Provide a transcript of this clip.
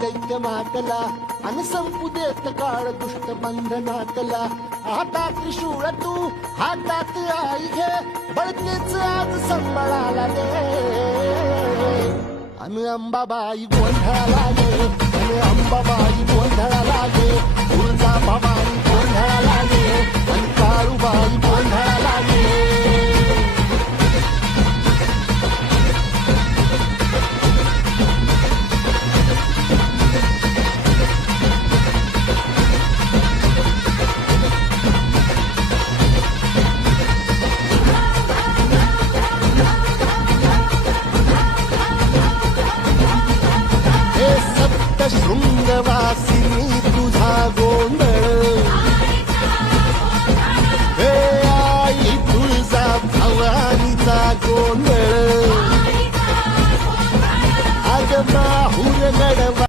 दैत्य मातला आणि संपू देत काळ दुष्ट बंधनातला. हातात त्रिशूळ तू हातात आई घे, बळतेच आज संबळाला दे. अन अंबाबाई गोंधळाला गे, अन अंबाबाई गोंधळाला गे. तुळजा भवानी गोंधळाला गे, अन काळूबाई गोंधळाला गे. शृंगवासिनी तुझा